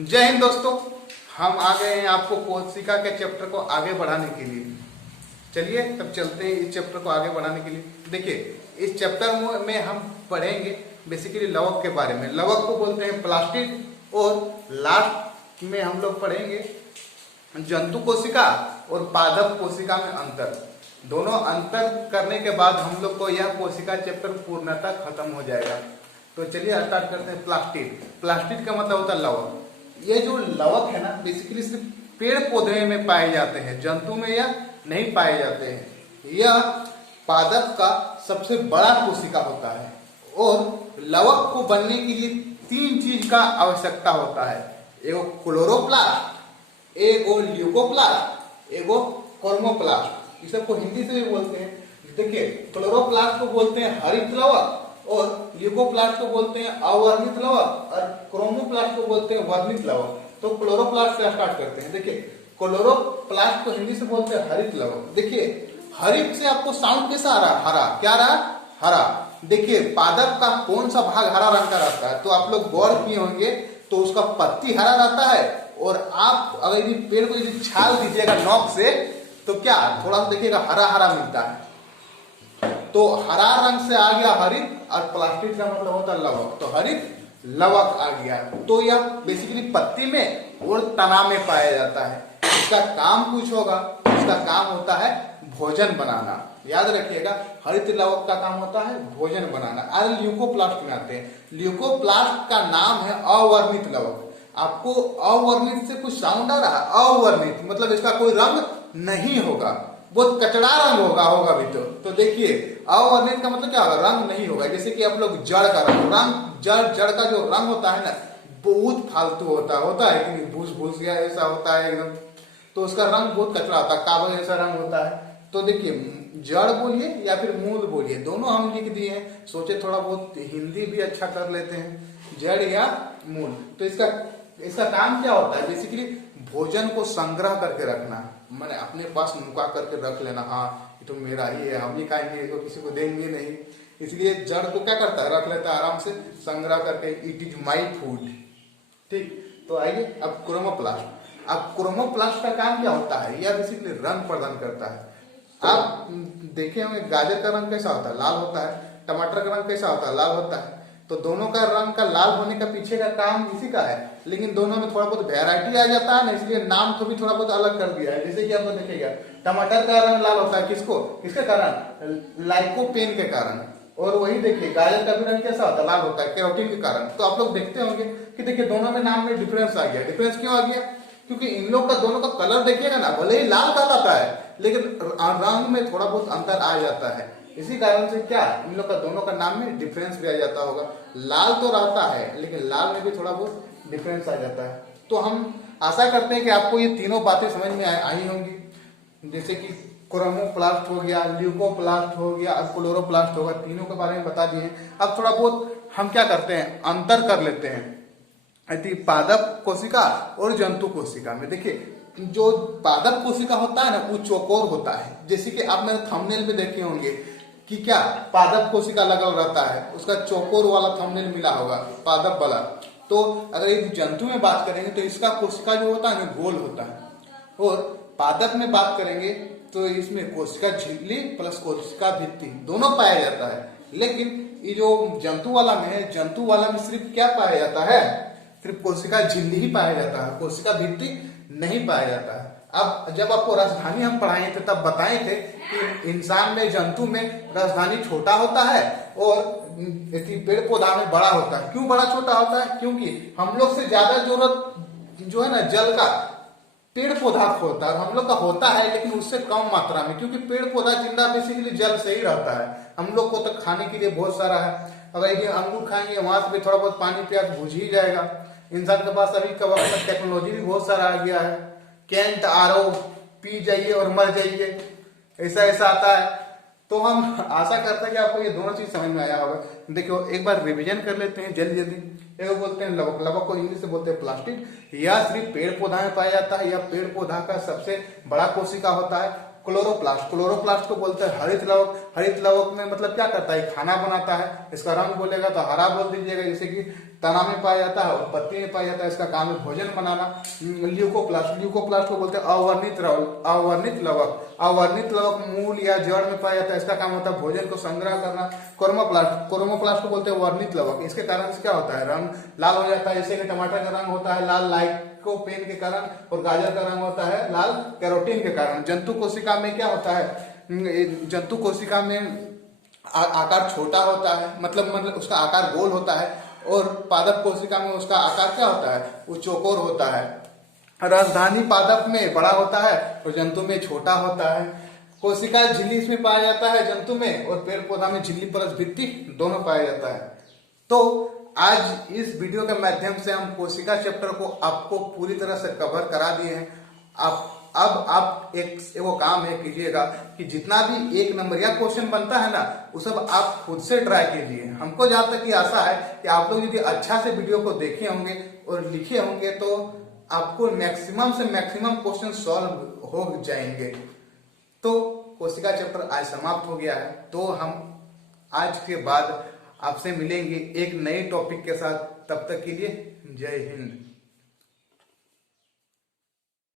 जय हिंद दोस्तों। हम आ गए हैं आपको कोशिका के चैप्टर को आगे बढ़ाने के लिए। चलिए तब चलते हैं इस चैप्टर को आगे बढ़ाने के लिए। देखिए इस चैप्टर में हम पढ़ेंगे बेसिकली लवक के बारे में। लवक को बोलते हैं प्लास्टिड और लास्ट में हम लोग पढ़ेंगे जंतु कोशिका और पादप कोशिका में अंतर। दोनों अंतर करने के बाद हम लोग को यह कोशिका चैप्टर पूर्णतः खत्म हो जाएगा। तो चलिए स्टार्ट करते हैं। प्लास्टिड, प्लास्टिड का मतलब होता है लवक। ये जो लवक है ना बेसिकली सिर्फ पेड़ पौधे में पाए जाते हैं, जंतु में यह नहीं पाए जाते हैं। यह पादप का सबसे बड़ा कोशिका होता है और लवक को बनने के लिए तीन चीज का आवश्यकता होता है। एगो क्लोरोप्लास्ट, एगो ल्यूकोप्लास्ट, एगो क्रोमोप्लास्ट। इस सबको हिंदी से भी बोलते हैं। देखिए क्लोरोप्लास्ट को बोलते हैं हरित लवक और ल्यूकोप्लास्ट को बोलते हैं अवर्णित लवक और क्रोमोप्लास्ट को बोलते हैं वर्णित लवक। तो क्लोरोप्लास्ट से स्टार्ट करते हैं। देखिए क्लोरोप्लास्ट को हिंदी से बोलते हैं हरित लवक। देखिए हरित से आपको साउंड कैसा आ रहा है? हरा। क्या रहा? हरा। देखिए पादप का कौन सा भाग हरा रंग का रहता है? तो आप लोग गौर किए होंगे तो उसका पत्ती हरा रहता है और आप अगर यदि पेड़ को यदि छाल दीजिएगा नोक से तो क्या थोड़ा सा देखिएगा हरा हरा मिलता है। तो हरा रंग से आ गया हरित और प्लास्टिड का मतलब होता है लवक। तो हरित लवक आ गया। तो यह बेसिकली पत्ती में और तना में पाया जाता है। इसका काम कुछ होगा, इसका काम होता है भोजन बनाना। याद रखिएगा हरित लवक का काम होता है भोजन बनाना। आज ल्यूकोप्लास्ट में आते हैं। ल्यूकोप्लास्ट का नाम है अवर्णित लवक। आपको अवर्णित से कुछ साउंड आ रहा है? अवर्णित मतलब इसका कोई रंग नहीं होगा, बहुत कचड़ा रंग होगा भी। तो देखिए अवर्णित का मतलब क्या होगा? रंग नहीं होगा। जैसे कि आप लोग जड़ का रंग जड़ का जो रंग होता है ना बहुत फालतू होता है कि भूस भूस या ऐसा होता है एकदम। तो उसका रंग बहुत कचड़ा होता है, कागज जैसा रंग होता है। तो देखिए जड़ बोलिए या फिर मूल बोलिए, दोनों हम लिख दिए हैं। सोचे थोड़ा बहुत हिंदी भी अच्छा कर लेते हैं, जड़ या मूल। तो इसका काम क्या होता है? बेसिकली भोजन को संग्रह करके रखना, मैंने अपने पास नुका करके रख लेना। हाँ ये तो मेरा ही है, हम ही खाएंगे, इसको किसी को देंगे नहीं। इसलिए जड़ को क्या करता है? रख लेता है आराम से संग्रह करके। It is my food. ठीक, तो आइए अब क्रोमोप्लास्ट। अब क्रोमोप्लास्ट का काम क्या होता है? यह बेसिकली रंग प्रदान करता है। आप देखे होंगे गाजर का रंग कैसा होता है? लाल होता है। टमाटर का रंग कैसा होता है? लाल होता है। तो दोनों का रंग का लाल होने का पीछे का काम इसी का है, लेकिन दोनों में थोड़ा बहुत वेराइटी आ जाता है ना, इसलिए नाम को भी थोड़ा बहुत अलग कर दिया है। जैसे कि आपको देखिएगा टमाटर का रंग लाल होता है किसके कारण? लाइकोपेन के कारण। और वही देखिए गाजर का भी रंग कैसा होता है? लाल होता है, कैरोटीन के कारण। तो आप लोग देखते होंगे कि देखिए दोनों में नाम में डिफरेंस आ गया। डिफरेंस क्यों आ गया? क्योंकि इन लोग का दोनों का कलर देखिएगा ना, भले ही लाल कहलाता है लेकिन रंग में थोड़ा बहुत अंतर आ जाता है। इसी कारण से क्या इन लोग का दोनों का नाम में डिफरेंस भी आ जाता होगा। लाल तो रहता है लेकिन लाल में भी थोड़ा बहुत डिफरेंस आ जाता है। तो हम आशा करते हैं कि आपको ये तीनों बातें समझ में आई होंगी। जैसे कि क्रोमोप्लास्ट हो गया, ल्यूकोप्लास्ट हो गया और क्लोरोप्लास्ट होगा, तीनों के बारे में बता दिए। अब थोड़ा बहुत हम क्या करते हैं, अंतर कर लेते हैं पादप कोशिका और जंतु कोशिका में। देखिए जो पादप कोशिका होता है ना वो चौकोर होता है। जैसे कि आप मेरे थंबनेल में देखे होंगे कि क्या पादप कोशिका लगल रहता है, उसका चौकोर वाला थंबनेल मिला होगा पादप वाला। तो अगर एक जंतु में बात करेंगे तो इसका कोशिका जो होता है ना गोल होता है। और पादप में बात करेंगे तो इसमें कोशिका झिल्ली प्लस कोशिका भित्ति दोनों पाया जाता है। लेकिन ये जो जंतु वाला में है, जंतु वाला में सिर्फ क्या पाया जाता है? सिर्फ कोशिका झिल्ली ही पाया जाता है, कोशिका भित्ति नहीं पाया जाता है। अब जब आपको राजधानी हम पढ़ाए थे तब बताए थे कि इंसान में, जंतु में राजधानी छोटा होता है और पेड़ पौधा में बड़ा होता है। क्यों बड़ा छोटा होता है? क्योंकि हम लोग से ज्यादा जरूरत जो है ना जल का पेड़ पौधा को होता है। हम लोग का होता है लेकिन उससे कम मात्रा में, क्योंकि पेड़ पौधा जिंदा बेसिकली जल से ही रहता है। हम लोग को तो खाने के लिए बहुत सारा है। अगर ये अंगूर खाएंगे वहां से भी थोड़ा बहुत पानी प्यास बुझ ही जाएगा। इंसान के पास अभी के वक्त में टेक्नोलॉजी भी बहुत सारा आ गया है। कैंट आरओ पी जाइए और मर जाइए, ऐसा आता है। तो हम आशा करते हैं कि आपको ये दोनों चीज समझ में आया होगा। देखियो एक बार रिवीजन कर लेते हैं जल्दी। एक बोलते हैं लवक, लवक को इंग्लिश से बोलते हैं प्लास्टिड। यह सिर्फ पेड़ पौधा में पाया जाता है। यह पेड़ पौधा का सबसे बड़ा कोशिका होता है। क्लोरोप्लास्ट, क्लोरोप्लास्ट को बोलते हैं हरित लवक। हरित लवक में मतलब क्या करता है? खाना बनाता है। इसका रंग बोलेगा तो हरा बोल दीजिएगा, जैसे कि तना में पाया जाता है और पत्ती में पाया जाता है। इसका काम है भोजन बनाना। ल्यूकोप्लास्ट को बोलते हैं अवर्णित लवक। अवर्णित लवक मूल या जड़ में पाया जाता है। इसका काम होता है भोजन को संग्रह करना। क्रोमोप्लास्ट को बोलते हैं वर्णित लवक। इसके कारण से क्या होता है, रंग लाल हो जाता है। जैसे कि टमाटर का रंग होता है लाल लाइकोपेन के कारण, और गाजर का रंग होता है लाल कैरोटीन के कारण। जंतु कोशिका में क्या होता है, जंतु कोशिका में आकार छोटा होता है, मतलब उसका आकार गोल होता है, और पादप कोशिका में उसका आकार क्या होता है, वो चौकोर होता है। राजधानी पादप में बड़ा होता है और जंतु में छोटा होता है। कोशिका झिल्ली इसमें पाया जाता है जंतु में, और पेड़ पौधा में झिल्ली परत भित्ति दोनों पाया जाता है। तो आज इस वीडियो के माध्यम से हम कोशिका चैप्टर को आपको पूरी तरह से कवर करा दिए हैं। अब आप एक वो काम है कीजिएगा कि जितना भी 1 नंबर या क्वेश्चन बनता है ना, वो सब आप खुद से ट्राई कीजिए। हमको जहां तक की आशा है कि आप लोग यदि अच्छा से वीडियो को देखे होंगे और लिखे होंगे तो आपको मैक्सिमम से मैक्सिमम क्वेश्चन सॉल्व हो जाएंगे। तो कोशिका चैप्टर आज समाप्त हो गया है। तो हम आज के बाद आपसे मिलेंगे एक नए टॉपिक के साथ। तब तक के लिए जय हिंद।